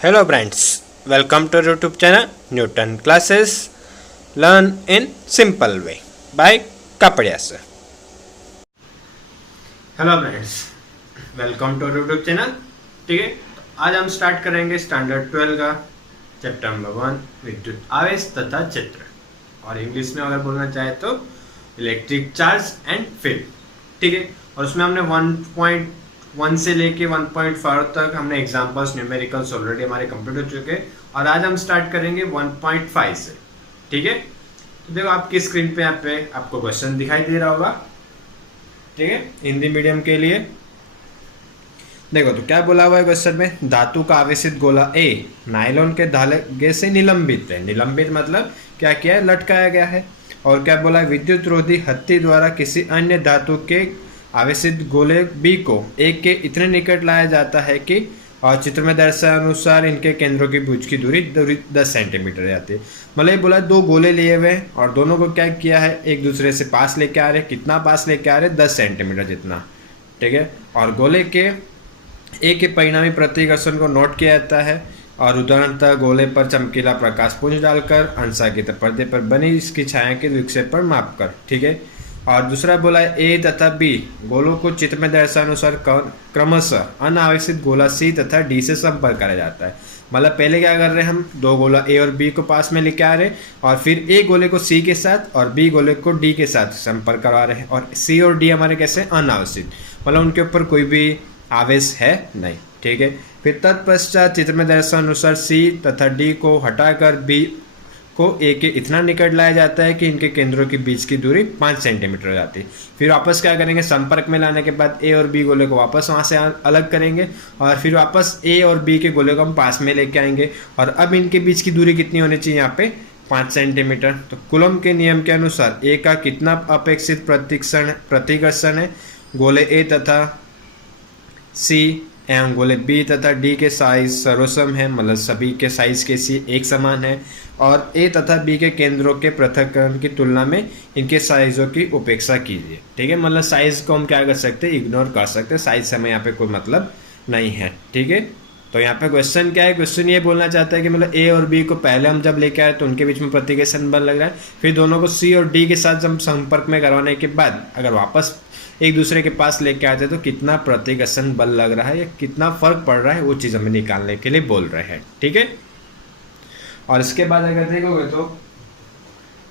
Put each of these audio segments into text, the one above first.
Hello friends, welcome to YouTube channel Newton Classes Learn in Simple Way by Kapadia sir. Hello friends, welcome to YouTube channel. ठीक है, तो आज हम start करेंगे standard 12 का chapter number 1 विद्युत आवेश तथा चित्र, और इंग्लिश में अगर बोलना चाहे तो इलेक्ट्रिक चार्ज एंड फील्ड. ठीक है, और उसमें हमने 1.1 से लेके 1.4 तक हमने एग्जाम्पल्स न्यूमेरिकल्स ऑलरेडी हमारे कंप्लीट हो चुके हैं, और आज हम स्टार्ट करेंगे 1.5 से. ठीक है, तो देखो आपकी स्क्रीन पे यहाँ पे आपको क्वेश्चन दिखाई दे रहा होगा. ठीक है, हिंदी मीडियम के लिए देखो तो क्या बोला हुआ है क्वेश्चन में. धातु का आवेशित गोला ए नायलॉन के धागे से निलंबित है. निलंबित मतलब क्या किया है, लटकाया गया है. और क्या बोला है, विद्युत रोधी हत्ती द्वारा किसी अन्य धातु के आवेशित गोले बी को ए के इतने निकट लाया जाता है कि और चित्र में दर्शानुसार इनके केंद्रों के बीच की दूरी 10 सेंटीमीटर जाती है. मतलब ये बोला दो गोले लिए हुए हैं और दोनों को क्या किया है, एक दूसरे से पास लेके आ रहे. कितना पास लेके आ रहे, 10 सेंटीमीटर जितना. ठीक है, और गोले के ए के परिणामी प्रतिकर्षण को नोट किया जाता है, और उदाहरणतः गोले पर चमकीला प्रकाश पुंज डालकर अंशांकित पर्दे पर बनी इसकी छाया के विक्षेपण माप कर. ठीक है, और दूसरा बोला है ए तथा बी गोलों को चित्र में दर्शानुसार क्रमशः अनावेशित गोला सी तथा डी से संपर्क करा जाता है. मतलब पहले क्या कर रहे हैं, हम दो गोला ए और बी को पास में लेके आ रहे हैं, और फिर ए गोले को सी के साथ और बी गोले को डी के साथ संपर्क करवा रहे हैं, और सी और डी हमारे कैसे अनावेशित, मतलब उनके ऊपर कोई भी आवेश है नहीं. ठीक है, फिर तत्पश्चात चित्र में दर्शानुसार सी तथा डी को हटाकर बी को ए के इतना निकट लाया जाता है कि इनके केंद्रों के बीच की दूरी 5 सेंटीमीटर हो जाती है. फिर वापस क्या करेंगे, संपर्क में लाने के बाद ए और बी गोले को वापस वहाँ से अलग करेंगे, और फिर वापस ए और बी के गोले को हम पास में लेके आएंगे, और अब इनके बीच की दूरी कितनी होनी चाहिए, यहाँ पे 5 सेंटीमीटर. तो कूलम के नियम के अनुसार ए का कितना अपेक्षित प्रतिकर्षण है, गोले ए तथा सी एवं गोले बी तथा डी के साइज सर्वसम है, मतलब सभी के साइज के सी एक समान है, और ए तथा बी के केंद्रों के पृथक्करण की तुलना में इनके साइजों की उपेक्षा कीजिए. ठीक है, मतलब साइज को हम क्या कर सकते हैं, इग्नोर कर सकते हैं. साइज से हमें यहाँ पे कोई मतलब नहीं है. ठीक है, तो यहाँ पे क्वेश्चन क्या है, क्वेश्चन ये बोलना चाहता है कि मतलब ए और बी को पहले हम जब लेके आए तो उनके बीच में प्रतिकर्षण बल लग रहा है, फिर दोनों को सी और डी के साथ जब संपर्क में करवाने के बाद अगर वापस एक दूसरे के पास लेके आते तो कितना प्रतिकर्षण बल लग रहा है या कितना फर्क पड़ रहा है, वो चीज़ हमें निकालने के लिए बोल रहे हैं. ठीक है, और इसके बाद अगर देखोगे तो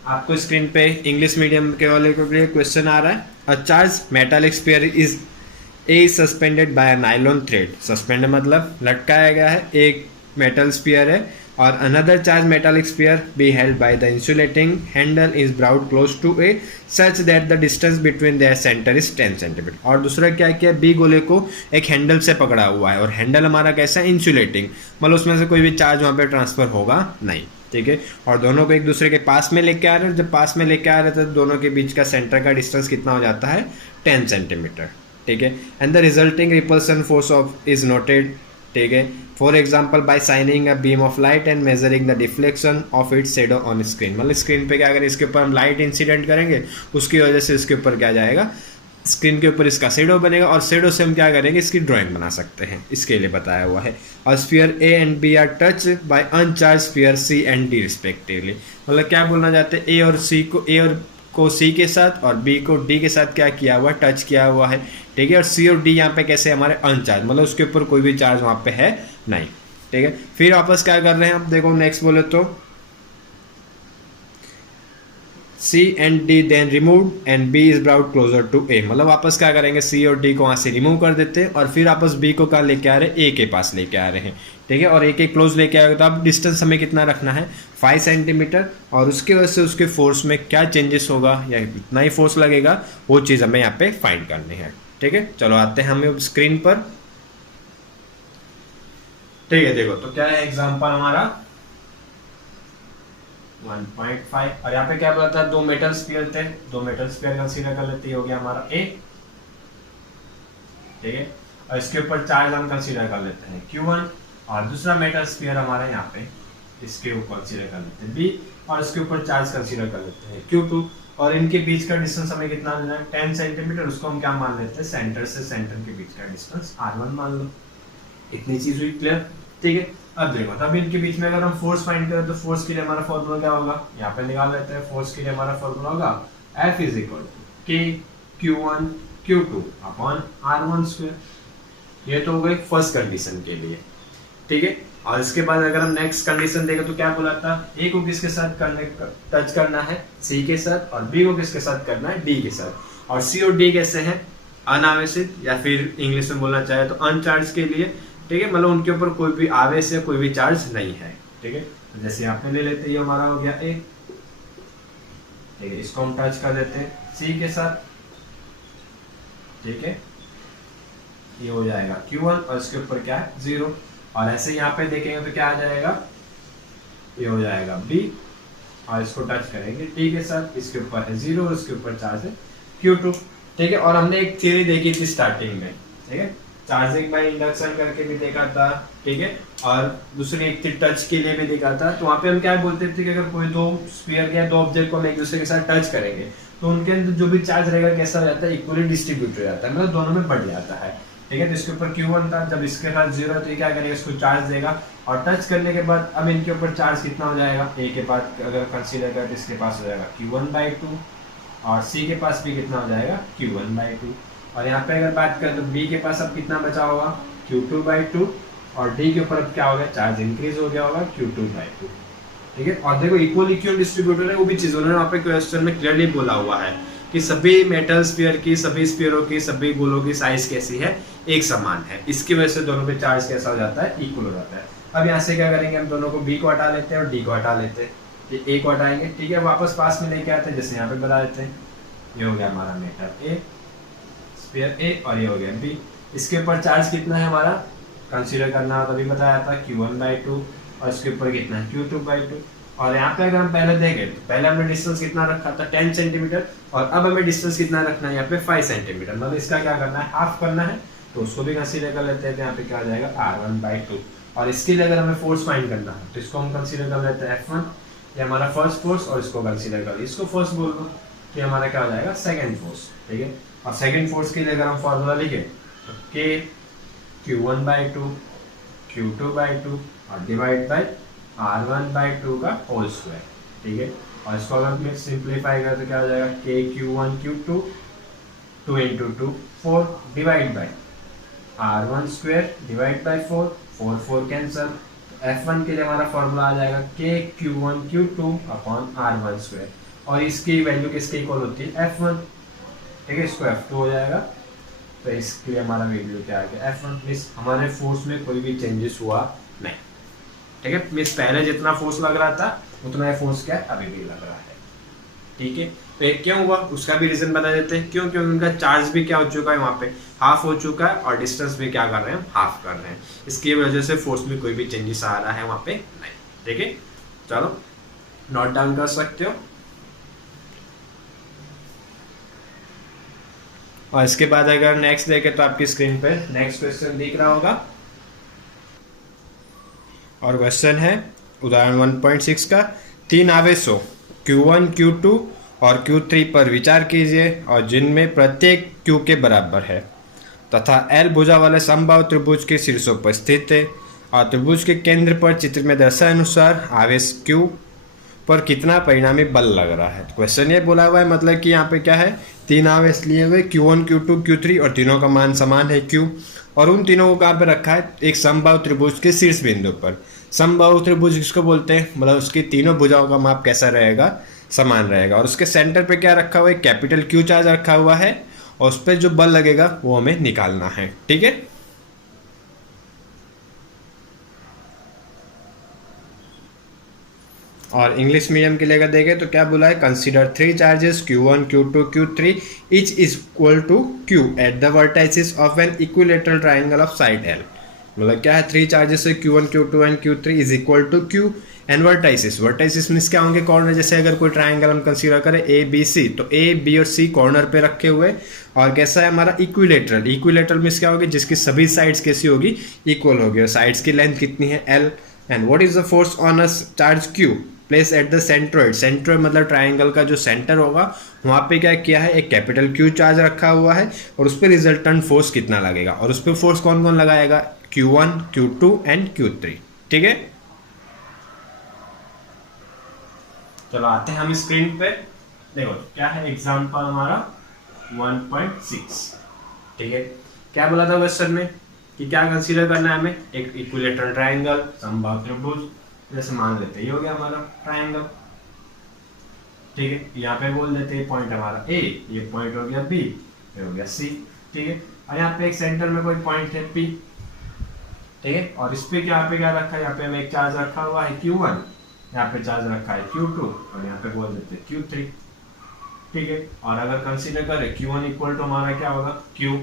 आपको स्क्रीन पे इंग्लिश मीडियम के वाले को लिए क्वेश्चन आ रहा है. A charge metallic sphere is suspended by a nylon thread. Suspend मतलब लटकाया गया है, एक मेटल स्फीयर है, और another charge metallic sphere B held by the insulating handle is brought close to A such that the distance between their centre is 10 centimetre. और दूसरा क्या किया, बी गोले को एक हैंडल से पकड़ा हुआ है, और हैंडल हमारा कैसा है, इंसुलेटिंग, मतलब उसमें से कोई भी चार्ज वहाँ पे ट्रांसफर होगा नहीं. ठीक है, और दोनों को एक दूसरे के पास में लेके आ रहे हैं. जब पास में लेके आ रहे हैं तो दोनों के बीच का सेंटर का डिस्टेंस कितना हो जाता है, 10 सेंटीमीटर. ठीक है, and the resulting repulsion force of is noted. ठीक है, for example bye shining a beam of light and measuring the deflection of its shadow on screen. मतलब स्क्रीन पे क्या करें, इसके ऊपर हम लाइट इंसिडेंट करेंगे, उसकी वजह से इसके ऊपर क्या जाएगा, स्क्रीन के ऊपर इसका शेडो बनेगा, और शेडो से हम क्या करेंगे, इसकी ड्राइंग बना सकते हैं. इसके लिए बताया हुआ है. और sphere A and B are touch by uncharge sphere C and D respectively. मतलब क्या बोलना चाहते हैं, ए और को सी के साथ और बी को डी के साथ क्या किया हुआ, टच किया हुआ है. ठीक है, और सी और डी यहाँ पे कैसे हमारे अनचार्ज, मतलब उसके ऊपर कोई भी चार्ज वहाँ पे है नहीं. ठीक है, फिर वापस क्या कर रहे हैं हम, देखो नेक्स्ट बोले तो C and D then removed and B is brought closer to A. मतलब वापस क्या करेंगे, C और D को वहाँ से रिमूव कर देते हैं, और फिर वापस B को कहाँ लेके आ रहे हैं, A के पास लेके आ रहे हैं. ठीक है, और A के क्लोज लेके आएगा, तो अब डिस्टेंस हमें कितना रखना है, 5 सेंटीमीटर, और उसके वजह से उसके फोर्स में क्या चेंजेस होगा या कितना ही फोर्स लगेगा, वो चीज़ हमें यहाँ पे फाइंड करनी है. ठीक है, चलो आते हैं हमें स्क्रीन पर. ठीक है, देखो तो क्या है एग्जाम्पल हमारा 1.5, और यहाँ पे क्या बोला था, दो मेटल स्फीयर थे, दो मेटल स्फीयर कंसीडर कर लेते, हो गया हमारा ए. ठीक है, और इसके ऊपर चार्ज हम कंसीडर कर लेते हैं Q1, और दूसरा मेटल स्फीयर हमारा यहाँ पे इसके ऊपर कंसीडर कर लेते हैं B, और इसके ऊपर चार्ज कंसीडर कर लेते हैं Q2, और इनके बीच का डिस्टेंस हमें कितना लेना है, 10 सेंटीमीटर. उसको हम क्या मान लेते हैं, सेंटर से सेंटर के बीच का डिस्टेंस R1 मान लो. इतनी चीज हुई क्लियर. ठीक है, अब देखो, तब इनके बीच में अगर हम फोर्स फाइंड करें तो फोर्स के लिए हमारा फॉर्मूला क्या होगा, यहाँ पे निकाल लेते हैं। फोर्स के लिए हमारा फॉर्मूला होगा F is equal to K Q1 Q2 upon R12। ये तो हो गई फर्स्ट कंडीशन के लिए, ठीक है। और इसके बाद अगर हम नेक्स्ट कंडीशन देखें तो क्या बोला था, ए को किसके साथ टच करना है, सी के साथ, और बी को किसके साथ करना है, डी के साथ। और सी और डी कैसे हैं, अनावेशित, या फिर इंग्लिश में बोलना चाहे तो अनचार्ज के लिए, ठीक है। मतलब उनके ऊपर कोई भी आवेश या कोई भी चार्ज नहीं है, ठीक है। तो जैसे यहाँ पे ले लेते, ये हमारा हो गया ए, ठीक है। इसको हम टच कर देते हैं सी के साथ, ठीक है। ये हो जाएगा Q1 और इसके ऊपर क्या है 0। और ऐसे यहाँ पे देखेंगे तो क्या आ जाएगा, ये हो जाएगा B, और इसको टच करेंगे D के साथ, इसके ऊपर है 0 और इसके ऊपर चार्ज है Q2, ठीक है। और हमने एक थ्योरी देखी थी स्टार्टिंग में, ठीक है, चार्जिंग बाय इंडक्शन करके भी देखा था, ठीक है। और दूसरी एक थी टच के लिए भी देखा था। तो वहाँ पे हम क्या बोलते थे कि अगर कोई दो स्फीयर या दो ऑब्जेक्ट को हम एक दूसरे के साथ टच करेंगे तो उनके अंदर जो भी चार्ज रहेगा कैसा हो जाता है, इक्वली डिस्ट्रीब्यूट हो जाता है, मतलब दोनों में बढ़ जाता है, ठीक है। तो इसके ऊपर Q1 था, जब इसके साथ 0 तो ये क्या करेगा, इसको चार्ज देगा। और टच करने के बाद अब इनके ऊपर चार्ज कितना हो जाएगा, ए के बाद अगर कंसीडर करें तो इसके पास हो जाएगा Q1/2, और सी के पास भी कितना हो जाएगा Q1/2। और यहाँ पे अगर बात करें तो बी के पास अब कितना बचा होगा Q2/2, और डी के ऊपर अब क्या हो गया, चार्ज इंक्रीज हो गया होगा Q2/2, ठीक है। और देखो इक्वली क्यों डिस्ट्रीब्यूटेड है, वो भी चीज उन्होंने वहाँ पे क्वेश्चन में क्लियरली बोला हुआ है कि सभी मेटल स्फीयर की, सभी स्फीयरों की, सभी गोलों की साइज कैसी है, एक समान है। इसकी वजह से दोनों पे चार्ज कैसा हो जाता है, इक्वल हो जाता है। अब यहाँ से क्या करेंगे, हम दोनों को बी को हटा लेते हैं और डी को हटा लेते हैं, ये ए को हटाएंगे, ठीक है। वापस पास में लेके आते हैं, जैसे यहाँ पे बता देते हैं, ये हो गया हमारा मेटल ए, स्फीयर ए, और ये हो गया बी। इसके ऊपर चार्ज कितना है हमारा, कंसीडर करना तभी बताया था Q1/2, और इसके ऊपर कितना है Q2/2। और यहाँ पे अगर हम पहले देखें तो पहले हमने डिस्टेंस कितना रखा था 10 सेंटीमीटर, और अब हमें डिस्टेंस कितना रखना है यहाँ पे 5 सेंटीमीटर, मतलब इसका क्या करना है, हाफ करना है। तो उसको भी कंसीडर कर लेते हैं, तो यहाँ पे क्या हो जाएगा R1/2। और इसके लिए अगर हमें फोर्स फाइंड करना है तो इसको हम कंसीडर कर लेते हैं F1, ये हमारा फर्स्ट फोर्स, और इसको कंसीडर कर, इसको फर्स्ट बोल दो, तो हमारा क्या हो जाएगा सेकेंड फोर्स, ठीक है। और सेकेंड फोर्स के लिए अगर हम फॉर्मूला लिखे तो K Q1/2 Q2/2 और डिवाइड बाय R1/2 का होल स्क्वायर, ठीक है। और इसको अगर सिंप्लीफाई करें तो क्या हो जाएगा, K Q1 Q2 2 × 2 4 divide by R1² divide by 4 4 4 cancel. F1 के लिए हमारा फॉर्मूला आ जाएगा K Q1 Q2 upon R1², और इसकी वैल्यू किसके इक्वल होती है, F1, ठीक है। इसको F2 हो जाएगा, तो इसके लिए हमारा वैल्यू क्या आ गया, F1। मीन्स हमारे फोर्स में कोई भी चेंजेस हुआ नहीं, ठीक है। मीन्स पहले जितना फोर्स लग रहा था उतना फोर्स क्या अभी भी लग रहा है, ठीक है। तो एक क्यों हुआ उसका भी रीजन बता देते हैं, क्यों, क्योंकि उनका चार्ज भी क्या हो चुका है, वहाँ पे हाफ हो चुका है, और डिस्टेंस भी क्या कर रहे हैं, हाफ कर रहे हैं। इसकी वजह से फोर्स में कोई भी चेंजेस आ रहा है वहाँ पे नहीं, ठीक है। चलो नोट डाउन कर सकते हो। और इसके बाद अगर नेक्स्ट देखे तो आपकी स्क्रीन पे नेक्स्ट क्वेश्चन दिख रहा होगा, और क्वेश्चन है उदाहरण 1.6 का, 3 आवेशों Q1 Q2 और Q3 पर विचार कीजिए और जिनमें प्रत्येक Q के बराबर है तथा L भुजा वाले समबाहु त्रिभुज के शीर्षों पर स्थित है, और त्रिभुज के केंद्र पर चित्र में दर्शाए अनुसार आवेश Q पर कितना परिणामी बल लग रहा है। क्वेश्चन ये बोला हुआ है, मतलब कि यहाँ पे क्या है, 3 आवेश लिए हुए Q1 Q2 Q3 और तीनों का मान समान है Q, और उन तीनों को कहाँ पे रखा है, एक समबाहु त्रिभुज के शीर्ष बिंदु पर। समबाहु त्रिभुज किसको बोलते हैं, मतलब उसकी तीनों भुजाओं का माप कैसा रहेगा, समान रहेगा। और उसके सेंटर पे क्या रखा हुआ है, कैपिटल Q चार्ज रखा हुआ है, और उस पर जो बल लगेगा वो हमें निकालना है, ठीक है। और इंग्लिश मीडियम के लिए अगर देखें तो क्या बोला है, consider 3 charges Q1 Q2 Q3 each is equal to Q at the vertices of an equilateral triangle of side L। मतलब क्या है, 3 चार्जेस है Q1 Q2 and Q3 is equal to Q and vertices. Vertices means क्या होंगे, corner. जैसे अगर कोई triangle हम कंसीडर करें ABC, तो A B और C कॉर्नर पे रखे हुए, और कैसा है हमारा इक्विलेटरल। इक्विलेटरल मीन्स क्या होगी, जिसकी सभी साइड्स कैसी होगी, इक्वल होगी, और साइड्स की लेंथ कितनी है L। And what is the force on a charge Q place at the centroid. Centroid मतलब ट्राइंगल का जो सेंटर होगा वहाँ पे क्या किया है, एक कैपिटल Q चार्ज रखा हुआ है, और उस पर रिजल्टेंट फोर्स कितना लगेगा, और उस पर फोर्स कौन कौन लगाएगा, Q1 Q2 एंड Q3, ठीक है, चलो आते हैं हम स्क्रीन पे। देखो क्या है एग्जाम्पल हमारा 1.6। ठीक है, क्या बोला था क्वेश्चन में कि क्या कंसीडर करना है हमें, एक इक्विलेटरल ट्रायंगल, समबाहु त्रिभुज। जैसे मान लेते हैं ये हो गया हमारा ट्रायंगल। ठीक है, यहाँ पे बोल देते हैं पॉइंट हमारा ए, ये पॉइंट हो गया बी, ये हो गया सी। ठीक है, और यहाँ पे एक सेंटर में कोई पॉइंट है पी। ठीक है, और इस पे यहाँ पे क्या रखा है, यहाँ पे हमें एक चार्ज रखा हुआ है Q1, यहाँ पे चार्ज रखा है Q2 और यहाँ पे बोल देते हैं Q3। ठीक है, और अगर कंसीडर करें Q1 इक्वल टू हमारा क्या होगा Q,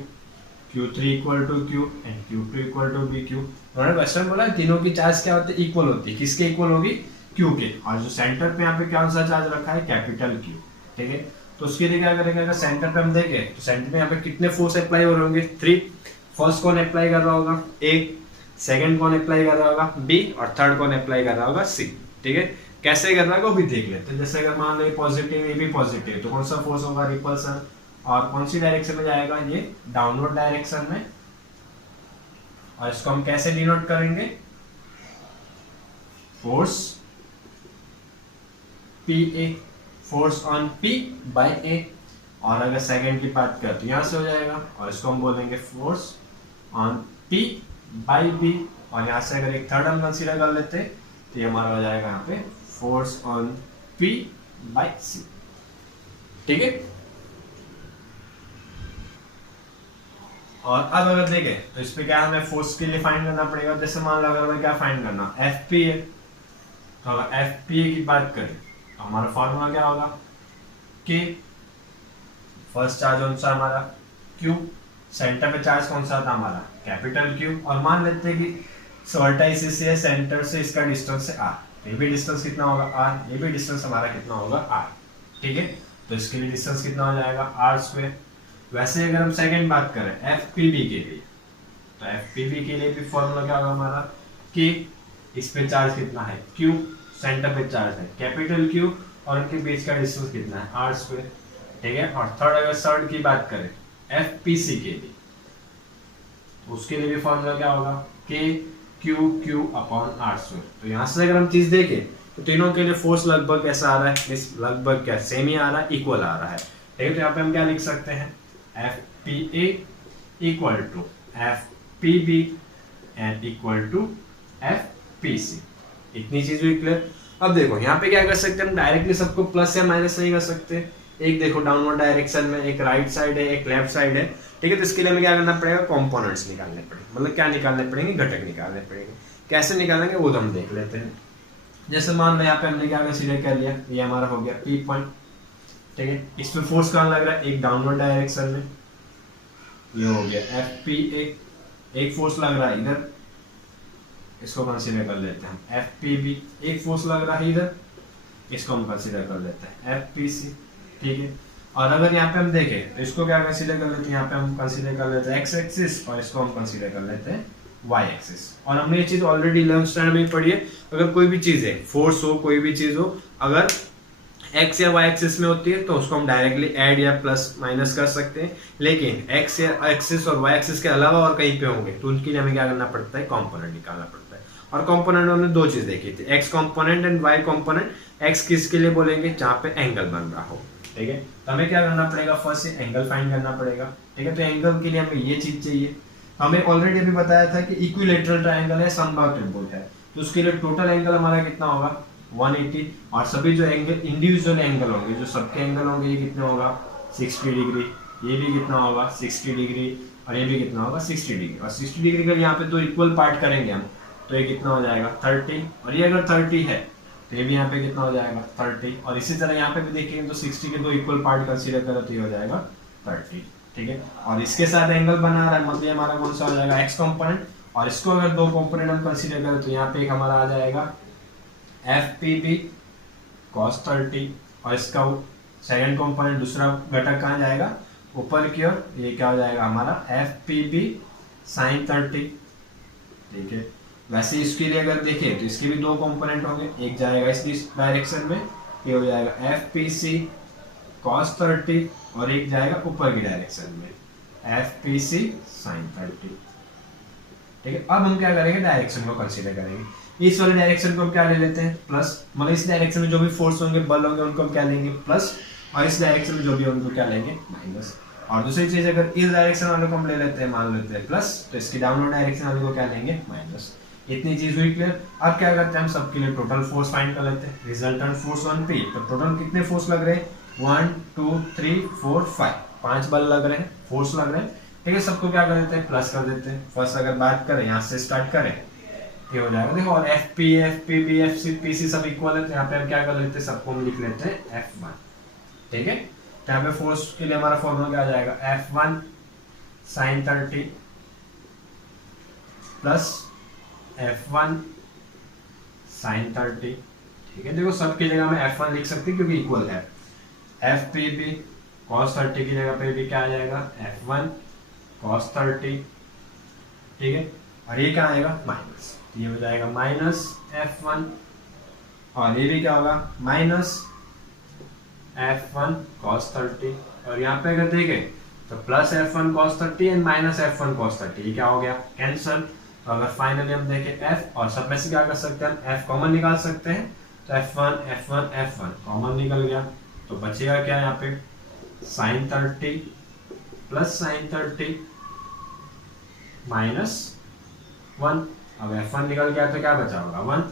Q3 equal to Q and Q2 equal to BQ। उन्होंने क्वेश्चन बोला तीनों की चार्ज क्या होती है, इक्वल होती है। किसके इक्वल होगी, Q के। और जो सेंटर पे यहाँ पे कौन सा चार्ज रखा है, कैपिटल Q। ठीक है, तो उसके लिए क्या करेंगे, अगर सेंटर पे हम देखें तो सेंटर में यहाँ पे कितने फोर्स अप्लाई हो रहे होंगे, 3। फर्स्ट कौन अप्लाई कर रहा होगा, A, सेकंड कौन अप्लाई कर रहा होगा, B, और थर्ड कौन अप्लाई कर रहा होगा, C। ठीक है, कैसे कर रहा है वो भी देख लेते हैं। जैसे अगर मान लो पॉजिटिव, ये भी पॉजिटिव, तो कौन सा फोर्स होगा, रिपल्सन। और कौन सी डायरेक्शन में जाएगा, ये डाउनवर्ड डायरेक्शन में। और इसको हम कैसे डिनोट करेंगे, force PA, force on P by A। और अगर सेकंड की बात करें तो यहां से हो जाएगा, और इसको हम बोलेंगे force on P by B। और यहां से अगर एक थर्ड हम कंसीडर कर लेते हैं तो ये हमारा हो जाएगा यहाँ पे force on P by C। ठीक है, और अब अगर देखें तो इस पे क्या हमें फोर्स के लिए फाइंड करना पड़ेगा। जैसे मान लो अगर हमें क्या फाइंड करना, FP है, तो अगर FP की बात करें तो हमारा फॉर्मूला क्या होगा, K, फर्स्ट चार्ज कौन सा हमारा Q, सेंटर पे चार्ज कौन सा था हमारा कैपिटल Q। और मान लेते हैं कि वर्टाइस से सेंटर से इसका डिस्टेंस है R, ये भी डिस्टेंस कितना होगा R, ये भी डिस्टेंस हमारा कितना होगा R। ठीक है, तो इसके लिए डिस्टेंस कितना हो जाएगा R²। वैसे अगर हम सेकंड बात करें FPB के लिए, तो FPB के लिए भी फॉर्मूला क्या होगा हमारा, कि इस पे चार्ज कितना है Q, सेंटर पे चार्ज है कैपिटल Q, और उनके बीच का डिस्टेंस कितना है R²। ठीक है, और थर्ड अगर थर्ड की बात करें FPC के लिए, तो उसके लिए भी फॉर्मूला क्या होगा, K Q अपॉन R²। तो यहाँ से अगर हम चीज देखें तो तीनों के लिए फोर्स लगभग कैसा आ रहा है, इस लगभग क्या सेम ही आ रहा है, इक्वल आ रहा है। ठीक है, तो यहाँ पे हम क्या लिख सकते हैं, FPA equal to FPB and equal to FPC। इतनी चीज हुई क्लियर। अब देखो यहाँ पे क्या कर सकते हैं हम, डायरेक्टली सबको प्लस या माइनस नहीं कर सकते। एक देखो डाउनवर्ड डायरेक्शन में एक राइट साइड है, एक लेफ्ट साइड है। ठीक है, तो इसके लिए हमें क्या करना पड़ेगा, कंपोनेंट्स निकालने पड़ेंगे। मतलब क्या निकालने पड़ेंगे, घटक निकालने पड़ेंगे। कैसे निकालेंगे वो तो हम देख लेते हैं। जैसे मान लो यहाँ पे हमने क्या कंसीडर कर लिया, ये हमारा हो गया P पॉइंट। ठीक है, इसमें फोर्स कहाँ लग रहा है, एक डाउनवर्ड डायरेक्शन में, ये हो गया FPA। एक फोर्स लग रहा है इधर, इसको कंसीडर कर लेते हैं हम FPB। एक फोर्स लग रहा है इधर, इसको हम कंसीडर कर लेते हैं FPC। ठीक है, और अगर यहाँ पे हम देखें तो इसको क्या कंसीडर कर लेते हैं, यहाँ पे हम कंसीडर कर लेते हैं एक्स एक्सिस, और इसको हम कंसीडर कर लेते हैं वाई एक्सिस। और हमने ये चीज ऑलरेडी 11th स्टैंडर्ड में पढ़ी है। अगर कोई भी चीज है, फोर्स हो, कोई भी चीज हो, अगर एक्स या वाई एक्सिस में होती है तो उसको हम डायरेक्टली ऐड या प्लस माइनस कर सकते हैं। लेकिन एक्स या एक्सिस और वाई एक्सिस के अलावा और कहीं पे होंगे तो उनके लिए हमें क्या करना पड़ता है, कंपोनेंट निकालना पड़ता है। और कंपोनेंट हमने दो चीज देखी थी, X component and Y component. X किसके लिए बोलेंगे, जहाँ पे एंगल बन रहा हो। ठीक है, तो हमें क्या करना पड़ेगा, फर्स्ट एंगल फाइंड करना पड़ेगा। ठीक है, तो एंगल के लिए हमें ये चीज चाहिए। हमें ऑलरेडी अभी बताया था कि इक्विलेटरल ट्रायंगल है, समबाहु त्रिभुज है, तो उसके लिए टोटल एंगल हमारा कितना होगा 180। और सभी जो एंगल इंडिविजुअल एंगल होंगे, जो सबके एंगल होंगे, ये कितना होगा 60 डिग्री, ये भी कितना होगा 60 डिग्री, और ये भी कितना होगा 60 डिग्री। और 60 डिग्री का यहाँ पे दो इक्वल पार्ट करेंगे हम, तो ये कितना हो जाएगा 30। और ये अगर 30 है तो ये भी यहाँ पे कितना हो जाएगा 30। और इसी तरह यहाँ पे भी देखेंगे तो 60 के दो इक्वल पार्ट कंसीडर करें तो ये हो जाएगा 30। ठीक है, और इसके साथ एंगल बना रहा है, मतलब हमारा कौन सा हो जाएगा एक्स कंपोनेंट। और इसको अगर दो कंपोनेंट हम कंसीडर करें तो यहाँ पे एक हमारा आ जाएगा FPB cos 30, और इसका सेकंड कंपोनेंट दूसरा घटक कहाँ जाएगा, ऊपर की ओर, ये क्या हो जाएगा हमारा FPB sin 30। ठीक है, वैसे इसके लिए अगर देखें तो इसके भी दो कंपोनेंट होंगे, एक जाएगा इस डायरेक्शन में, ये हो जाएगा FPC cos 30, और एक जाएगा ऊपर की डायरेक्शन में FPC sin 30। ठीक है, अब हम क्या करेंगे, डायरेक्शन को कंसीडर करेंगे। इस वाले डायरेक्शन को हम क्या ले लेते हैं प्लस, मतलब इस डायरेक्शन में जो भी फोर्स होंगे बल होंगे उनको हम क्या लेंगे प्लस, और इस डायरेक्शन में जो भी होंगे उनको क्या लेंगे माइनस। और दूसरी चीज अगर इस डायरेक्शन वाले को हम ले लेते हैं मान लेते हैं प्लस, तो इसकी डाउनवर्ड डायरेक्शन वाले को क्या लेंगे माइनस। इतनी चीज हुई क्लियर। अब क्या करते हैं हम सबके लिए टोटल फोर्स फाइंड कर लेते हैं। रिजल्टेंट फोर्स ऑन पी, तो टोटल कितने फोर्स लग रहे हैं 1 2 3 4 5, 5 बल लग रहे हैं, फोर्स लग रहे हैं। ठीक है, सबको क्या कर देते हैं प्लस कर देते हैं। फर्स्ट अगर बात करें यहाँ से स्टार्ट करें ये हो जाएगा देखो, और F P B F C P C सब इक्वल है, तो यहाँ पे हम क्या कर लेते हैं सबको हम लिख लेते हैं F1। ठीक है, तो यहाँ पे फोर्स के लिए हमारा फॉर्मूला क्या आ जाएगा F1 sin 30 plus F1 sin 30। ठीक है, देखो सबकी जगह में F1 लिख सकते हैं क्योंकि इक्वल है। एफ पी बी cos 30 की जगह पे भी क्या आ जाएगा F1 cos 30। ठीक है, और ये क्या आएगा माइनस, ये हो जाएगा माइनस F1, और ये भी क्या होगा माइनस F1 cos 30। और यहाँ पे अगर देखें तो plus F1 cos 30 and minus F1 cos 30, ये क्या हो गया कैंसल। तो अगर फाइनली हम देखें F, और सब में से क्या कर सकते हैं हम F कॉमन निकाल सकते हैं, तो F1 कॉमन निकल गया, तो बचेगा क्या यहाँ पे sin 30 प्लस sin 30 माइनस 1। अब F1 निकल गया तो क्या बचा होगा 1।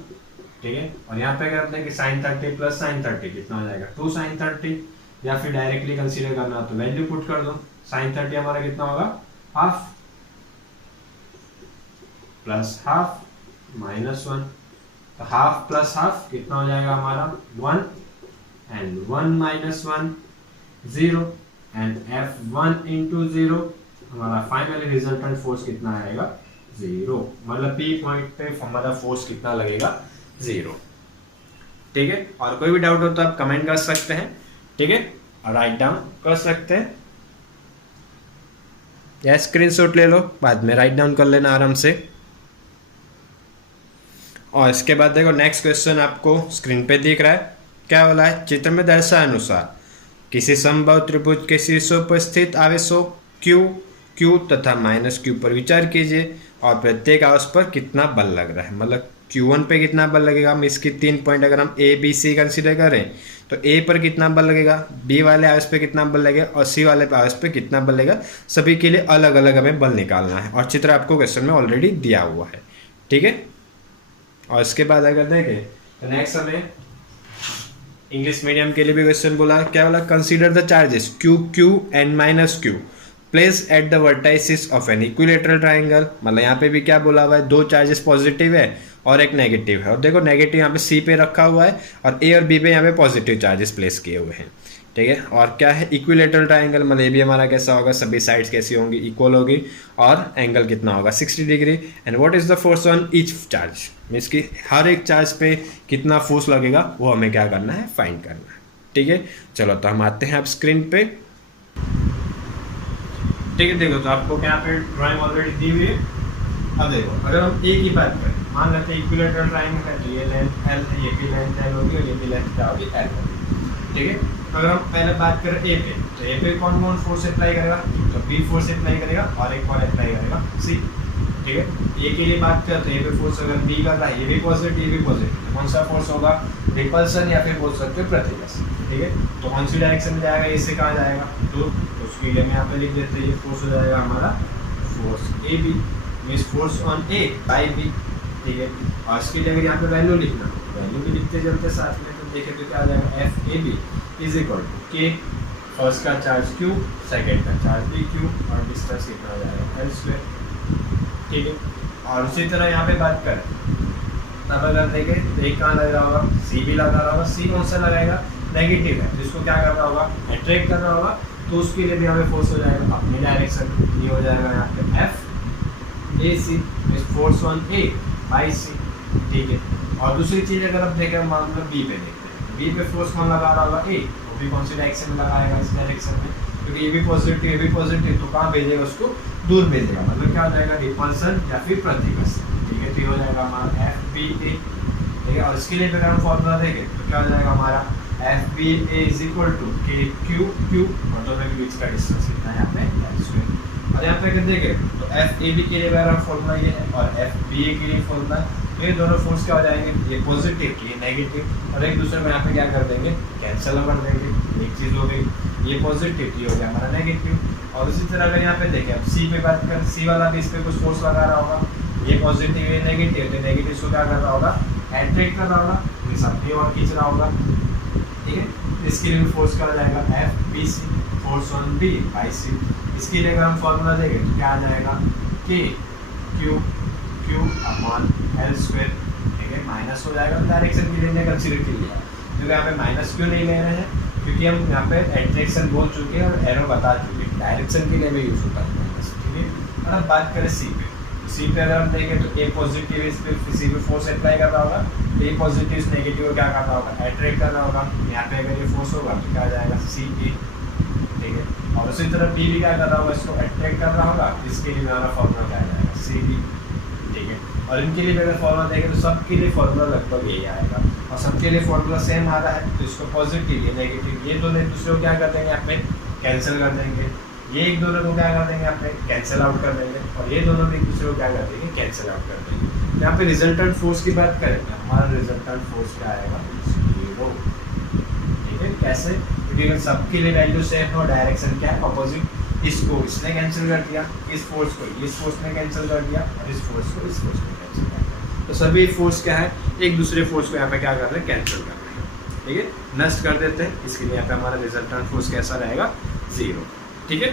ठीक है, और यहाँ पे अगर अपने कि sin 30 प्लस sin 30 कितना हो जाएगा 2 sin 30, या फिर डायरेक्टली कंसीडर करना तो वैल्यू पुट कर दो। sin 30 हमारा कितना होगा हाफ प्लस हाफ माइनस 1, तो हाफ प्लस हाफ कितना हो जाएगा हमारा 1, and 1 minus 1 0, and F1 into 0 हमारा फाइनली रिजल्टेंट फोर्स कितना आएगा 0, मतलब P पॉइंट पे हमारा फोर्स कितना लगेगा 0। ठीक है, और कोई भी डाउट हो तो आप कमेंट कर सकते हैं। ठीक है, और राइट डाउन कर सकते हैं या स्क्रीनशॉट ले लो, बाद में राइट डाउन कर लेना आराम से। और इसके बाद देखो नेक्स्ट क्वेश्चन आपको स्क्रीन पे दिख रहा है, क्या बोला है चित्र में दर्शाए अनुसार किसी समबाहु त्रिभुज के शीर्षों पर स्थित आवेशों Q, Q तथा माइनस Q पर विचार कीजिए और प्रत्येक आवेश पर कितना बल लग रहा है, मतलब Q1 पे कितना बल लगेगा। हम इसकी 3 पॉइंट अगर हम A B C कंसीडर करें तो A पर कितना बल लगेगा, B वाले आवेश पे कितना बल लगेगा, और C वाले आवेश पे कितना बल लगेगा, सभी के लिए अलग अलग हमें बल निकालना है। और चित्र आपको क्वेश्चन में ऑलरेडी दिया हुआ है। ठीक है, और इसके बाद अगर देखें तो नेक्स्ट हमें इंग्लिश मीडियम के लिए भी क्वेश्चन बोला, क्या बोला consider the charges Q Q and minus Q place at the vertices of an equilateral triangle. मतलब यहाँ पे भी क्या बोला हुआ है, दो चार्जेस पॉजिटिव है और एक नेगेटिव है, और देखो नेगेटिव यहाँ पे सी पे रखा हुआ है और ए और बी पे यहाँ पे पॉजिटिव चार्जेस प्लेस किए हुए हैं। ठीक है, और क्या है इक्विलेटरल ट्राइंगल, मतलब ये भी हमारा कैसा होगा, सभी साइड्स कैसी होंगी इक्वल होगी, और एंगल कितना होगा 60 degree. And what is the force on each charge, means कि हर एक चार्ज पे कितना फोर्स लगेगा वो हमें क्या करना है फाइंड करना है। ठीक है, चलो तो हम आते हैं अब स्क्रीन पे। ठीक है, देखो तो आपको क्या पे ड्राइंग ऑलरेडी दी हुई है। अब देखो अगर हम ए की बात करें, मान लेते हैं इक्विलेटरल ट्राइंगल है, तो ये लेंथ L है, ये भी लेंथ L होगी और ये भी लेंथ क्या होगी L होगी। ठीक है, अगर हम पहले बात करें ए पे, तो ए पे कौन कौन फोर्स अप्लाई करेगा, तो बी फोर्स अप्लाई करेगा और एक और अप्लाई करेगा सी। ठीक है, ए के लिए बात करते हैं, ए पे फोर्स अगर बी कर रहा है, ये भी पॉजिटिव ये भी पॉजिटिव, तो कौन सा फोर्स होगा रिपल्सन या फिर बोल सकते हो प्रतिकर्षण। ठीक है, तो कौन सी डायरेक्शन में जाएगा, ए से कहाँ जाएगा दूर, तो उसके लिए मैं यहाँ पे लिख देते हैं ये फोर्स हो जाएगा हमारा force A B, means force on A by B. ठीक है, और इसकी जगह यहाँ पे वैल्यू लिखना, वैल्यू भी लिखते चलते साथ में, तो देखें तो क्या आ जाएगा F A B is equal to K, first का चार्ज Q, सेकेंड का चार्ज भी Q, और डिस्टेंस कितना हो जाएगा L स्क्वायर। ठीक है, और उसी तरह यहाँ पे बात करें तब अगर देखें तो एक कहाँ लग रहा होगा C भी लगा रहा होगा, C कौन सा लगाएगा नेगेटिव है, जिसको क्या कर रहा होगा अट्रैक्ट कर रहा होगा, तो उसके लिए भी हमें फोर्स हो जाएगा अपनी डायरेक्शन, ये हो जाएगा यहाँ पे F A C force on A by C। ठीक है, और दूसरी चीज़ अगर आप देखें मान लो B पे देखते हैं, B पे फोर्स कौन लगा रहा होगा A, वो भी कौन सी डायरेक्शन में लगाएगा इस डायरेक्शन में, क्योंकि ये भी पॉजिटिव तो कहाँ भेजेगा उसको दूर भेजेगा, मतलब क्या हो जाएगा रिपल्सन या फिर प्रतिकर्षण। ठीक है, तो ये हो जाएगा हमारा एफ बी ए। ठीक है, और इसके लिए अगर हम फॉर्मूला देखें तो क्या हो जाएगा हमारा F B A is equal to K Q Q, और दोनों के बीच का डिस्टेंस कितना है यहाँ पे L स्क्वायर। और यहाँ पे अगर देखें तो एफ ए बी के लिए अगर फॉर्मूला ये है और एफ बी ए के लिए फॉर्मूला ये दोनों फोर्स क्या हो जाएंगे, ये पॉजिटिव ये नेगेटिव, और एक दूसरे को यहाँ पे क्या कर देंगे, कैंसिल कर देंगे। एक चीज हो गई, ये पॉजिटिव ये हो गया हमारा नेगेटिव। और उसी तरह अगर यहाँ पे देखें अब सी पे बात कर, सी वाला भी इस पे कुछ फोर्स लगा रहा होगा, ये पॉजिटिव ये नेगेटिव, तो नेगेटिव को क्या कर रहा होगा, एट्रैक्ट कर रहा होगा, ये सब भी और खींच रहा होगा, ठीक है। इसके लिए फोर्स क्या हो जाएगा, F B C, force on B by C. इसके लिए अगर हम फॉर्मूला देंगे तो क्या आ जाएगा, के Q Q upon L square, ठीक है, माइनस हो जाएगा। डायरेक्शन के लिए कंसीडर कर लिया, क्योंकि यहाँ पे माइनस क्यों नहीं ले रहे हैं, क्योंकि हम यहाँ पे एट्रैक्शन बोल चुके हैं और एरो बता चुके हैं, डायरेक्शन के लिए भी यूज होता है माइनस, ठीक है। और अब बात करें सी पे, सी पे अगर हम देखें तो ए पॉजिटिव इस पे सी पे फोर्स अप्लाई कर रहा होगा, ए पॉजिटिव इस नेगेटिव को क्या कर रहा होगा, एट्रैक्ट कर रहा होगा। यहाँ पे अगर ये फोर्स होगा तो क्या आ जाएगा, सी ए, ठीक है। और उसी तरह बी भी क्या कर रहा होगा, इसको अट्रैक्ट कर रहा होगा, इसके लिए हमारा फॉर्मूला क्या आ जाएगा, सी बी, ठीक है। और इनके लिए अगर फॉर्मूला देखें तो सबके लिए फॉर्मूला लगभग यही आएगा, और सबके लिए फॉर्मूला सेम आ रहा है, तो इसको पॉजिटिव ये नेगेटिव ये दोनों एक दूसरे को क्या कर देंगे, यहाँ पे कैंसिल कर देंगे, ये एक दोनों को क्या कर देंगे, यहाँ पे कैंसिल आउट कर देंगे, और ये दोनों भी एक दूसरे को क्या कर देंगे, कैंसिल आउट कर देंगे। यहाँ पे रिजल्टेंट फोर्स की बात करें तो हमारा रिजल्टेंट फोर्स क्या आएगा, 0, ठीक है। कैसे, क्योंकि सबके लिए वैल्यू सेम हो, डायरेक्शन क्या है, अपोजिट। इसको इसने कैंसिल कर दिया, इस फोर्स को इस फोर्स ने कैंसिल कर दिया, और इस फोर्स को इस फोर्स ने कैंसिल कर दिया। तो सभी फोर्स क्या है, एक दूसरे फोर्स को यहाँ पे क्या कर रहे हैं, कैंसिल कर रहे हैं, ठीक है, नष्ट कर देते हैं। इसके लिए यहाँ पे हमारा रिजल्टेंट फोर्स कैसा रहेगा, 0, ठीक है।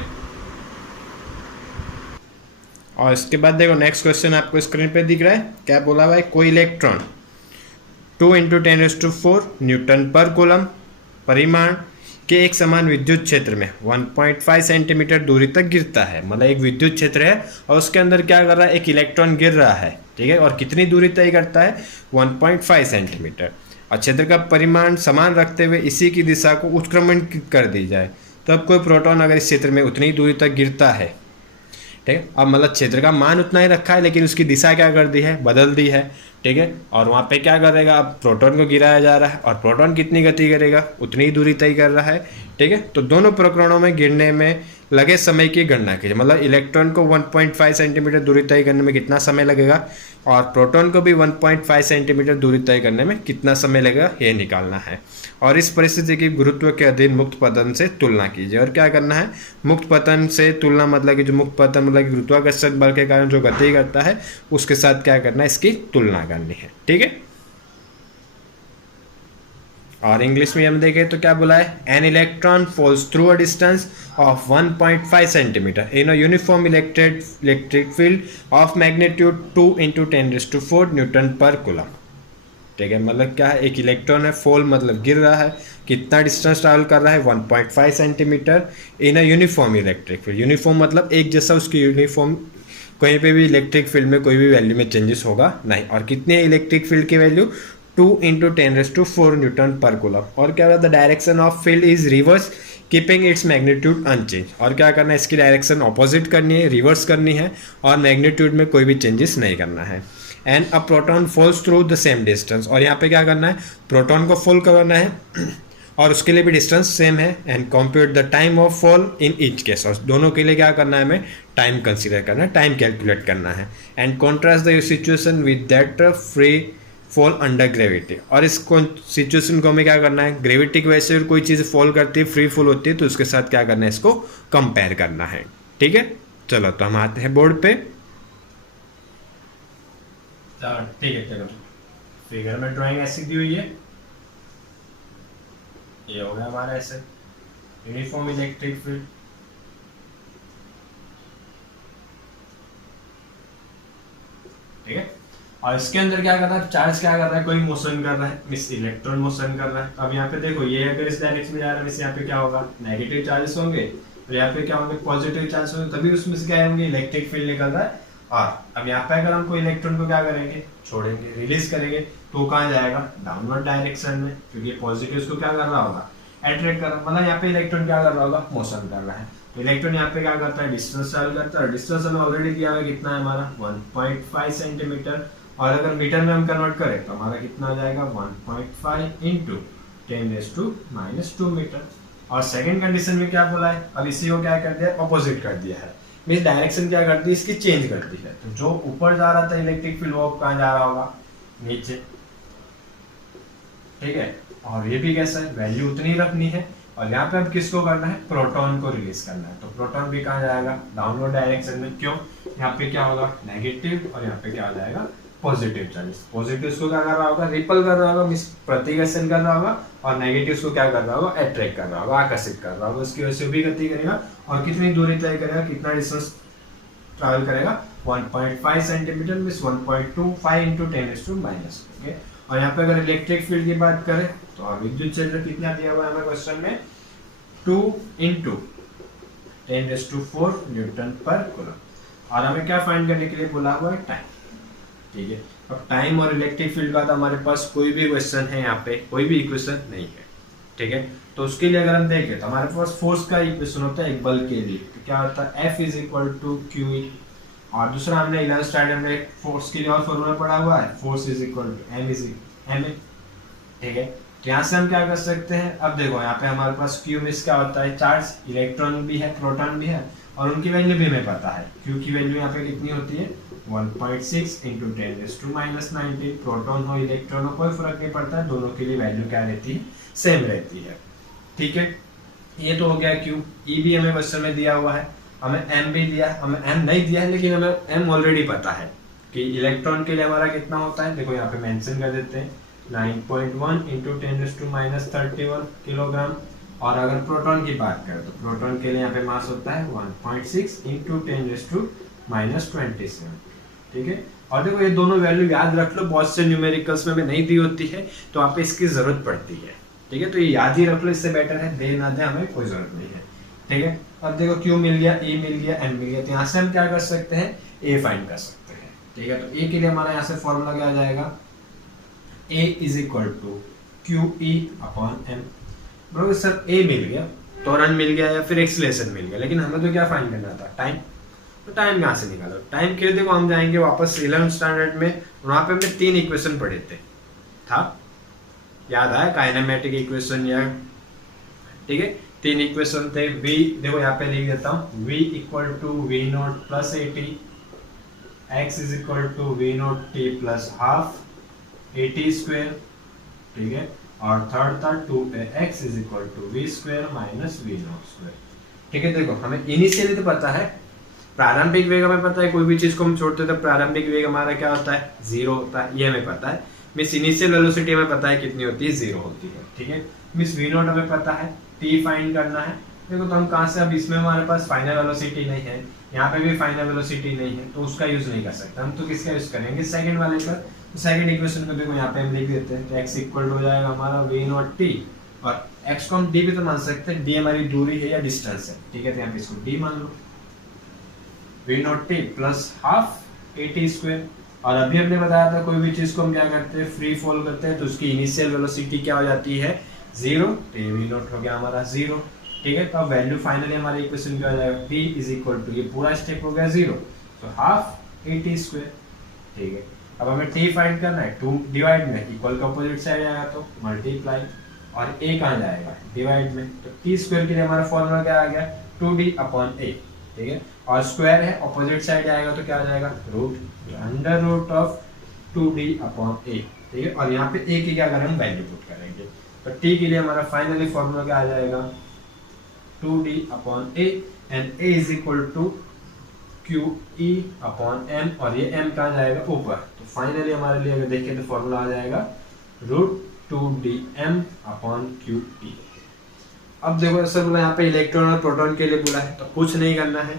और इसके बाद देखो नेक्स्ट क्वेश्चन आपको स्क्रीन पे दिख रहा है, क्या बोला हुआ है, कोई इलेक्ट्रॉन 2 × 10⁴ न्यूटन पर कूलम परिमाण के एक समान विद्युत क्षेत्र में 1.5 सेंटीमीटर दूरी तक गिरता है। मतलब एक विद्युत क्षेत्र है और उसके अंदर क्या कर रहा है, एक इलेक्ट्रॉन गिर रहा है, ठीक है, और कितनी दूरी तय करता है, 1.5 सेंटीमीटर। और क्षेत्र का परिमाण समान रखते हुए इसी की दिशा को उत्क्रमण कर दी जाए, तब कोई प्रोटॉन अगर इस क्षेत्र में उतनी दूरी तक गिरता है, ठीक है। अब मतलब क्षेत्र का मान उतना ही रखा है, लेकिन उसकी दिशा क्या कर दी है, बदल दी है, ठीक है। और वहाँ पे क्या करेगा, अब प्रोटॉन को गिराया जा रहा है, और प्रोटॉन कितनी गति करेगा, उतनी ही दूरी तय कर रहा है, ठीक है। तो दोनों प्रकरणों में गिरने में लगे समय की गणना कीजिए। मतलब इलेक्ट्रॉन को 1.5 सेंटीमीटर दूरी तय करने में कितना समय लगेगा, और प्रोटॉन को भी 1.5 सेंटीमीटर दूरी तय करने में कितना समय लगेगा, ये निकालना है। और इस परिस्थिति की गुरुत्व के अधीन मुक्त पतन से तुलना कीजिए। और क्या करना है, मुक्त पतन से तुलना मतलब कि जो मुक्त पतन मतलब कि गुरुत्वाकर्षण बल के कारण जो गति करता है उसके साथ क्या करना है, इसकी तुलना करनी है, ठीक है। और इंग्लिश में हम देखें तो क्या बोला है, an electron falls through a distance of 1.5 centimetre in a uniform electric field of magnitude 2 × 10⁴ newton per coulomb, ठीक है। मतलब क्या है, एक इलेक्ट्रॉन है, फॉल मतलब गिर रहा है, कितना डिस्टेंस ट्रैवल कर रहा है, 1.5 centimetre in a uniform electric field. Uniform मतलब एक जैसा, उसकी यूनिफॉर्म, कहीं पे भी इलेक्ट्रिक फील्ड में कोई भी वैल्यू में चेंजेस होगा नहीं। और कितनी है इलेक्ट्रिक फील्ड की वैल्यू, 2 × 10⁴ न्यूटन पर कूलम। और क्या होता है, the direction of field is reverse keeping its magnitude unchange. और क्या करना है, इसकी डायरेक्शन ऑपोजिट करनी है, रिवर्स करनी है, और मैग्नीट्यूड में कोई भी चेंजेस नहीं करना है। And a proton falls through the same distance. और यहाँ पे क्या करना है, प्रोटॉन को फॉल करना है और उसके लिए भी डिस्टेंस सेम है। And compute the time of fall in each case. और दोनों के लिए क्या करना है, हमें टाइम कंसीडर करना है, टाइम कैलकुलेट करना है। And contrast the situation with that free fall under gravity. और इस सिचुएशन को हमें क्या करना है, ग्रेविटी की वजह से कोई चीज़ फॉल करती है, फ्री फॉल होती है, तो उसके साथ क्या करना है, इसको कंपेयर करना है, ठीक है। चलो तो हम आते हैं बोर्ड पे, ठीक है। चलो फिगर में ड्राइंग ऐसी दी हुई है, ये हो गया हमारा ऐसे यूनिफॉर्म इलेक्ट्रिक फील्ड, ठीक है। और इसके अंदर क्या कर रहा है, चार्ज क्या कर रहा है, कोई मोशन कर रहा है, मिस इलेक्ट्रॉन मोशन कर रहा है। अब यहाँ पे देखो, ये अगर इस डायरेक्शन में जा रहा है, मिस यहाँ पे क्या होगा, नेगेटिव चार्जेस होंगे, और यहाँ पे क्या होंगे, पॉजिटिव चार्ज होंगे, तभी उसमें से क्या होंगे, इलेक्ट्रिक फील्ड निकल रहा है। और अब यहाँ पे अगर हम कोई इलेक्ट्रॉन को क्या करेंगे, छोड़ेंगे, रिलीज करेंगे, तो कहाँ जाएगा, डाउनवर्ड डायरेक्शन में, क्योंकि पॉजिटिव उसको क्या कर रहा होगा, अट्रैक्ट कर रहा, मतलब यहाँ पे इलेक्ट्रॉन क्या कर रहा होगा, मोशन कर रहा है। तो इलेक्ट्रॉन यहाँ पे क्या करता है, डिस्टेंस ट्रैवल करता है। डिस्टेंस हमें ऑलरेडी दिया हुआ है, कितना है हमारा, 1.5 सेंटीमीटर। और अगर मीटर में हम कन्वर्ट करें तो हमारा कितना आ जाएगा, 1.5 × 10⁻² मीटर। और सेकंड कंडीशन में क्या बोला है, अब इसी को क्या कर दिया, ऑपोजिट कर दिया है, मींस डायरेक्शन क्या कर दी, इसकी चेंज कर दी है। तो जो ऊपर जा रहा था इलेक्ट्रिक फील्ड वो कहाँ जा रहा होगा, नीचे, ठीक है। और ये भी कैसा है, वैल्यू उतनी रखनी है। और यहाँ पे अब किसको करना है, प्रोटॉन को रिलीज करना है। तो प्रोटॉन भी कहाँ जाएगा, डाउनवर्ड डायरेक्शन में। क्यों, यहाँ पे क्या होगा, नेगेटिव, और यहाँ पे क्या आ जाएगा, पॉजिटिव चार्ज। पॉजिटिव को क्या कर रहा होगा, रिपल कर रहा होगा, मींस प्रतिकर्षण कर रहा होगा, और नेगेटिव को क्या कर रहा होगा, अट्रैक्ट कर रहा होगा, आकर्षित कर रहा होगा। उसकी वजह से भी गति करेगा। और कितनी दूरी तय करेगा, कितना डिस्टेंस ट्रैवल करेगा, 1.5 सेंटीमीटर, मींस 1.25 इंटू 10⁻⁻⁻। ओके। और यहाँ पे अगर इलेक्ट्रिक फील्ड की बात करें तो विद्युत क्षेत्र कितना दिया हुआ है हमें क्वेश्चन में, 2 इंटू 10⁻⁴ न्यूटन पर कूलम। और हमें क्या फाइंड करने के लिए बोला हुआ है, टाइम, ठीक है। अब टाइम और इलेक्ट्रिक फील्ड का तो हमारे पास कोई भी क्वेश्चन है, यहाँ पे कोई भी इक्वेशन नहीं है, ठीक है। तो उसके लिए अगर हम देखें तो हमारे पास फोर्स का इक्वेशन होता है एक बल के लिए, तो क्या होता है, F = QE। और दूसरा हमने 11th स्टैंडर्ड में फोर्स के लिए और फॉर्मूला पढ़ा हुआ है, फोर्स = ma, ठीक है। तो यहाँ से हम क्या कर सकते हैं, अब देखो यहाँ पे हमारे पास Q मींस क्या होता है, चार्ज, इलेक्ट्रॉन भी है, प्रोटॉन भी है, और उनकी वैल्यू भी हमें पता है। Q की वैल्यू यहाँ पे कितनी होती है, 1.6 इंटू 10⁻⁹। प्रोटॉन हो इलेक्ट्रॉन हो कोई फर्क नहीं पड़ता है, दोनों के लिए वैल्यू क्या रहती है, सेम रहती है, ठीक है। ये तो हो गया Q। E भी हमें क्वेश्चन में दिया हुआ है, हमें M भी दिया, हमें M नहीं दिया है, लेकिन हमें M ऑलरेडी पता है कि इलेक्ट्रॉन के लिए हमारा कितना होता है। देखो यहाँ पे मेंशन कर देते हैं, 9.1 इंटू 10⁻31 किलोग्राम। और अगर प्रोटॉन की बात करें तो प्रोटॉन के लिए यहाँ पे मास होता है 1.6 इंटू 10⁻27, ठीक है। और देखो ये दोनों वैल्यू याद रख लो, बहुत से न्यूमेरिकल्स में नहीं दी होती है, तो आप इसकी जरूरत पड़ती है, ठीक है। तो ये याद ही रख लो, इससे बेटर है दे ना दे हमें कोई जरूरत नहीं है, ठीक है। अब देखो Q मिल गया, E मिल गया, M मिल गया, तो यहाँ से हम क्या कर सकते हैं, A फाइंड कर सकते हैं, ठीक है। तो A के लिए हमारा यहाँ से फॉर्मूला क्या आ जाएगा, A = QE/M। बरोबर सर, A मिल गया, त्वरण मिल गया या फिर एक्सीलरेशन मिल गया, लेकिन हमें तो क्या फाइंड करना था, टाइम। तो टाइम कहाँ से निकालो, टाइम के लिए देखो हम जाएंगे वापस 11th स्टैंडर्ड में, वहां पे हमने 3 इक्वेशन पढ़े थे, था याद आया, काइनेमेटिक इक्वेशन या, ठीक है। 3 इक्वेशन थे। V देखो यहाँ पे लिख देता हूँ, V = V0 + AT, X = V0 T + ½ AT², ठीक है। और थर्ड था 2x = V² - V0², ठीक है। देखो हमें इनिशियली तो पता है, प्रारंभिक वेग हमें पता है, कोई भी चीज को हम छोड़ते हैं तो प्रारंभिक वेग हमारा क्या होता है, 0 होता है, ये हमें पता है। मींस इनिशियल वेलोसिटी हमें पता है कितनी होती है, 0 होती है, ठीक है। मींस V0 हमें पता है, T फाइंड करना है। देखो तो हम कहाँ से, अब इसमें हमारे पास फाइनल वेलोसिटी नहीं है, यहाँ पे भी फाइनल वेलोसिटी नहीं है, तो उसका यूज नहीं कर सकते हम। तो किसका यूज करेंगे, सेकंड वाले का। तो सेकंड इक्वेशन को देखो यहाँ पे हम लिख देते हैं, x = हो जाएगा हमारा V0T, और x को हम d भी तो मान सकते हैं, d हमारी दूरी है या डिस्टेंस है, ठीक है। तो यहाँ पे इसको d मान लो, V0T + ½ AT²। और अभी हमने बताया था कोई भी चीज को हम क्या करते हैं, फ्री फॉल करते हैं, तो उसकी इनिशियल वेलोसिटी क्या हो जाती है, 0। तो V0 हो गया हमारा 0, ठीक है। तो अब वैल्यू फाइनली हमारे इक्वेशन क्या हो जाएगा, T = ये पूरा स्टेप हो गया 0, तो ½ AT², ठीक है। अब हमें T फाइंड करना है, 2 डिवाइड में, इक्वल का अपोजिट साइड आएगा तो मल्टीप्लाई, और A कहाँ जाएगा, डिवाइड में। तो T² के लिए हमारा फॉर्मूला क्या आ गया, 2D/A, ठीक है। और स्क्वायर है, अपोजिट साइड आएगा तो क्या आ जाएगा, √2D/A, ठीक है। और यहाँ पे A की क्या करें, हम वैल्यू पुट करेंगे। तो T के लिए हमारा फाइनली फॉर्मूला क्या आ जाएगा, 2D/A, एंड A = QE/M, और ये M कहाँ जाएगा, ऊपर। तो फाइनली हमारे लिए अगर देखें तो फॉर्मूला आ जाएगा √2DM/QE। अब देखो सर बोला यहाँ पे इलेक्ट्रॉन और प्रोटॉन के लिए बोला है, तो कुछ नहीं करना है,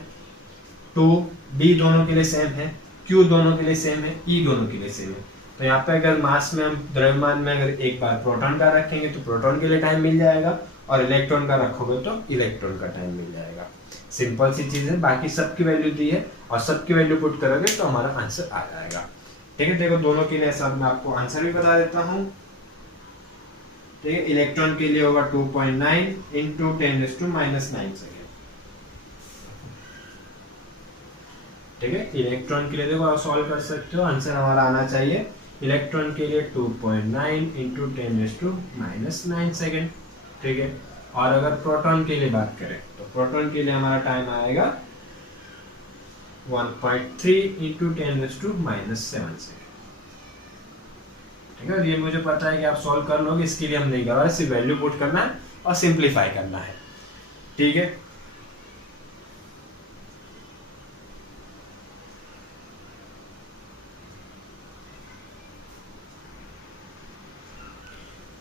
2D दोनों के लिए सेम है, Q दोनों के लिए सेम है, E दोनों के लिए सेम है। तो यहाँ पे अगर मास में हम द्रव्यमान में अगर एक बार प्रोटॉन का रखेंगे तो प्रोटॉन के लिए टाइम मिल जाएगा, और इलेक्ट्रॉन का रखोगे तो इलेक्ट्रॉन का टाइम मिल जाएगा। सिंपल सी चीज है, बाकी सबकी वैल्यू दी है और सबकी वैल्यू पुट करोगे तो हमारा आंसर आ जाएगा, ठीक है। देखो दोनों के लिए सब मैं आपको आंसर भी बता देता हूँ, ठीक है। इलेक्ट्रॉन के लिए होगा 2.9 इंटू 10⁻⁹ सेकेंड, ठीक है। इलेक्ट्रॉन के लिए देखो आप सॉल्व कर सकते हो, आंसर हमारा आना चाहिए इलेक्ट्रॉन के लिए 2.9 इंटू 10⁻⁹ सेकेंड, ठीक है। और अगर प्रोटॉन के लिए बात करें तो प्रोटॉन के लिए हमारा टाइम आएगा 1.3 इंटू 10⁻⁷ सेकेंड, ठीक है, ये मुझे पता है कि आप सॉल्व कर लोगे, इसके लिए हम नहीं कर रहे हैं, सिर्फ वैल्यू पुट करना है और सिंप्लीफाई करना है। ठीक है,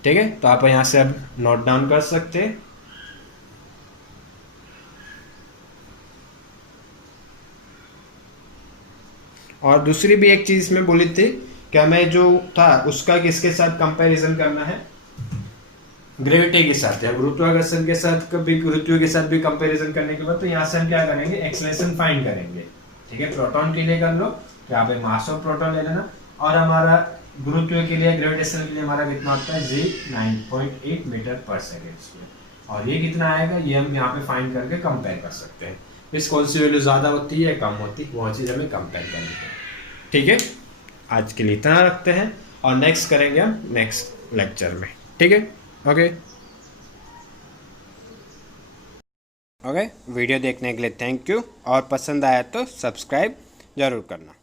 ठीक है, तो आप यहां से अब नोट डाउन कर सकते हैं। और दूसरी भी एक चीज में बोली थी कि हमें जो था उसका किसके साथ कंपैरिजन करना है, ग्रेविटी के साथ या गुरुत्वाकर्षण के साथ, कभी गुरुत्व के साथ भी कंपैरिजन करने के बाद तो यहाँ से हम क्या करेंगे, एक्सेलरेशन फाइंड करेंगे। ठीक है, प्रोटॉन के लिए कर लो, यहाँ पे मास ऑफ प्रोटॉन ले लेना, और हमारा गुरुत्व के लिए, ग्रेविटेशन के लिए हमारा कितना होता है, जी 9.8 मीटर पर सेकेंड, और ये कितना आएगा ये हम यहाँ पे फाइंड करके कंपेयर कर सकते हैं। इस कौन सी वैल्यू ज्यादा होती है कम होती है, वो चीज हमें कंपेयर करनी है। ठीक है, आज के लिए इतना रखते हैं और नेक्स्ट करेंगे हम नेक्स्ट लेक्चर में। ठीक है, ओके ओके, वीडियो देखने के लिए थैंक यू, और पसंद आया तो सब्सक्राइब जरूर करना।